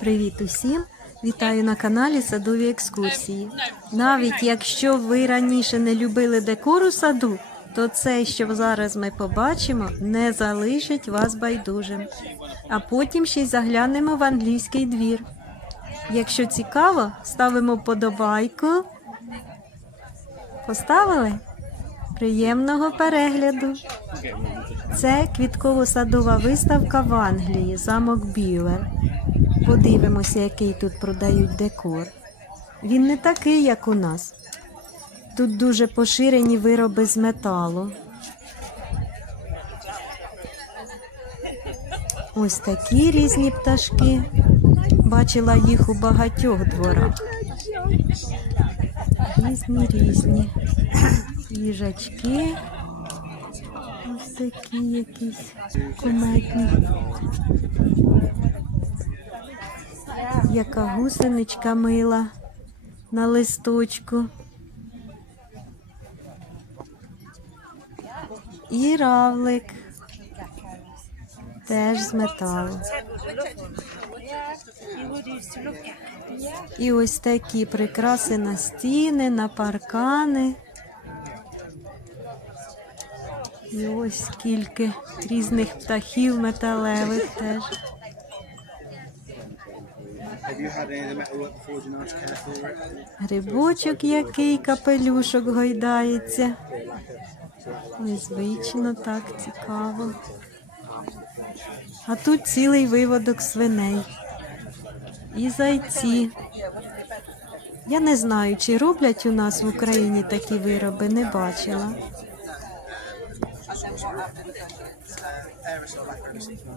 Привіт усім! Вітаю на каналі Садові екскурсії. Навіть якщо ви раніше не любили декор у саду, то це, що зараз ми побачимо, не залишить вас байдужим. А потім ще й заглянемо в англійський двір. Якщо цікаво, ставимо вподобайку. Поставили? Приємного перегляду! Це квітково-садова виставка в Англії, замок Бювер. Подивимося, який тут продають декор. Він не такий, як у нас. Тут дуже поширені вироби з металу. Ось такі різні пташки. Бачила їх у багатьох дворах. Різні різні. Їжачки. Ось такі якісь куметні. Яка гусеничка мила на листочку. І равлик. Теж з металу. І ось такі прикраси на стіни, на паркани. І ось скільки різних птахів металевих теж. Грибочок який, капелюшок гойдається. Незвично так цікаво. А тут цілий виводок свиней. І зайці. Я не знаю, чи роблять у нас в Україні такі вироби, не бачила.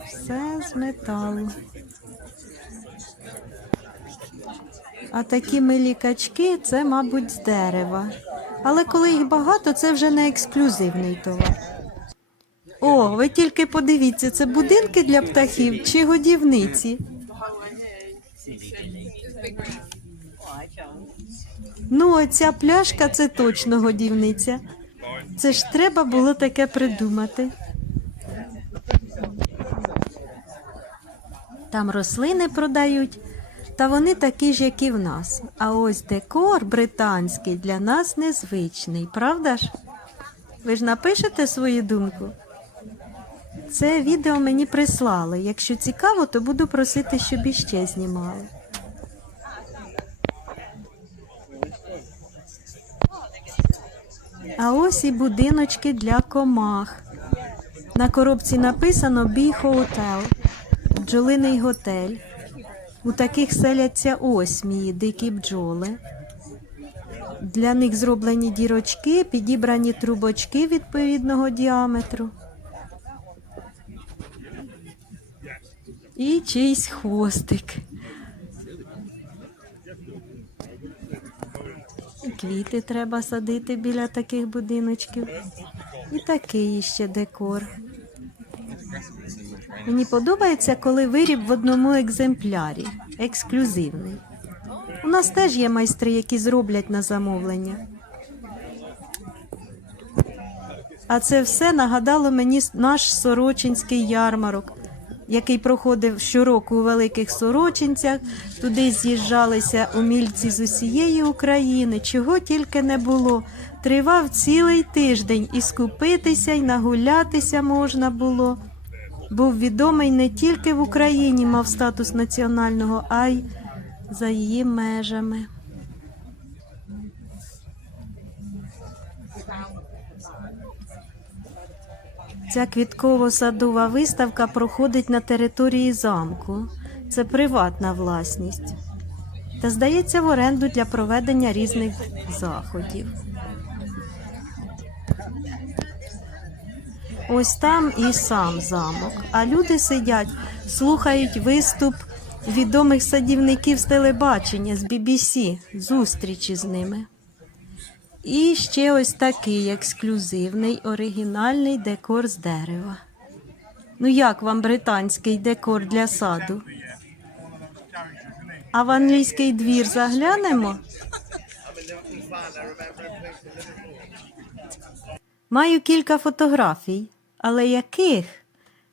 Все з металу. А такі милі качки це, мабуть, з дерева. Але коли їх багато, це вже не ексклюзивний товар. О, ви тільки подивіться, це будинки для птахів чи годівниці. Ну, оця пляшка це точно годівниця. Це ж треба було таке придумати. Там рослини продають, та вони такі ж, як і в нас. А ось декор британський для нас незвичний, правда ж? Ви ж напишете свою думку? Це відео мені прислали. Якщо цікаво, то буду просити, щоб іще знімали. А ось і будиночки для комах. На коробці написано Bee Hotel, бджолиний готель. У таких селяться осмії, дикі бджоли. Для них зроблені дірочки, підібрані трубочки відповідного діаметру. І чийсь хвостик. Квіти треба садити біля таких будиночків. І такий ще декор. Мені подобається, коли виріб в одному екземплярі, ексклюзивний. У нас теж є майстри, які зроблять на замовлення. А це все нагадало мені наш сорочинський ярмарок, який проходив щороку у великих сорочинцях. Туди з'їжджалися умільці з усієї України, чого тільки не було. Тривав цілий тиждень і скупитися, і нагулятися можна було. Був відомий не тільки в Україні, мав статус національного, а й за її межами. Ця квітково-садова виставка проходить на території замку. Це приватна власність. Та здається в оренду для проведення різних заходів. Ось там і сам замок. А люди сидять, слухають виступ відомих садівників з телебачення з BBC, зустрічі з ними. І ще ось такий ексклюзивний оригінальний декор з дерева. Ну як вам британський декор для саду? А в англійський двір заглянемо? Маю кілька фотографій, але яких?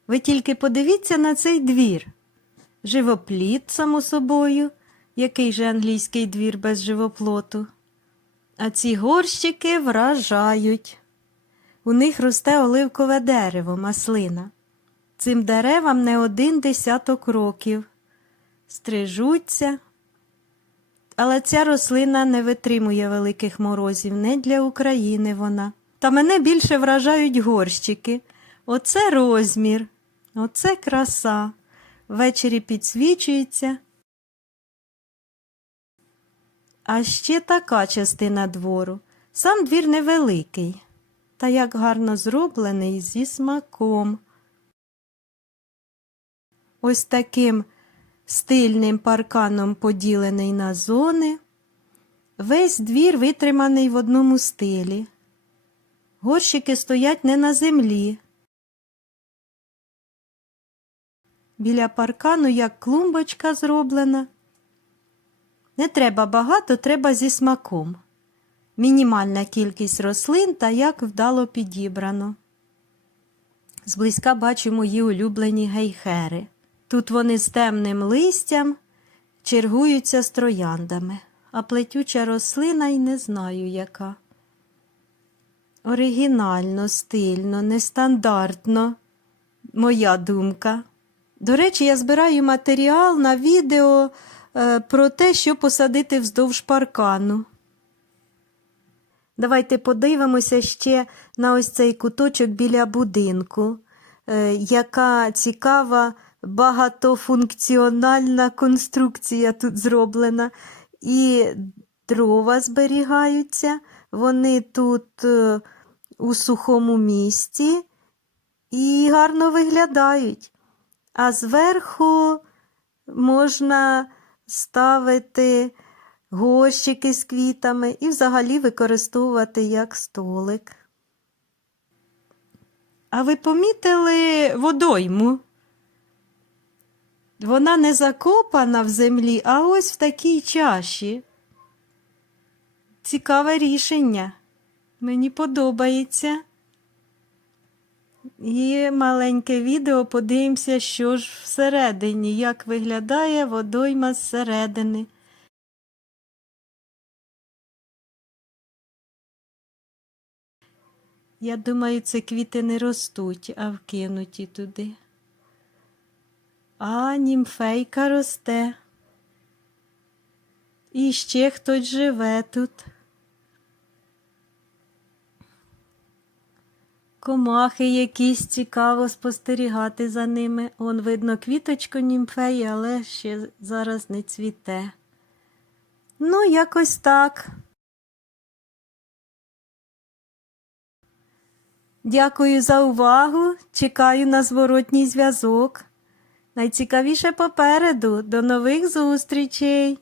Ви тільки подивіться на цей двір. живопліт, само собою, який же англійський двір без живоплоту. А ці горщики вражають. У них росте оливкове дерево, маслина. Цим деревам не один десяток років. Стрижуться. Але ця рослина не витримує великих морозів, не для України вона. Та мене більше вражають горщики. Оце розмір, оце краса. Ввечері підсвічується. А ще така частина двору. Сам двір невеликий, та як гарно зроблений зі смаком. Ось таким стильним парканом поділений на зони. Весь двір витриманий в одному стилі. Горщики стоять не на землі. Біля паркану як клумбочка зроблена. Не треба багато, треба зі смаком. Мінімальна кількість рослин та як вдало підібрано. Зблизька бачу мої улюблені гейхери. Тут вони з темним листям чергуються з трояндами, а плетюча рослина й не знаю яка. Оригінально, стильно, нестандартно. Моя думка. До речі, я збираю матеріал на відео е, про те, що посадити вздовж паркану. Давайте подивимося ще на ось цей куточок біля будинку, е, яка цікава багатофункціональна конструкція тут зроблена. І дрова зберігаються, вони тут е, у сухому місці і гарно виглядають. А зверху можна ставити горщики з квітами і взагалі використовувати як столик. А ви помітили водойму? Вона не закопана в землі, а ось в такій чаші. Цікаве рішення. Мені подобається. І маленьке відео подивимося, що ж всередині, як виглядає водойма зсередини. Я думаю, це квіти не ростуть, а вкинуті туди. А, німфейка росте. І ще хтось живе тут. Комахи якісь цікаво спостерігати за ними. Он видно квіточку німфеї, але ще зараз не цвіте. Ну, якось так. Дякую за увагу. Чекаю на зворотній зв'язок. Найцікавіше попереду. До нових зустрічей!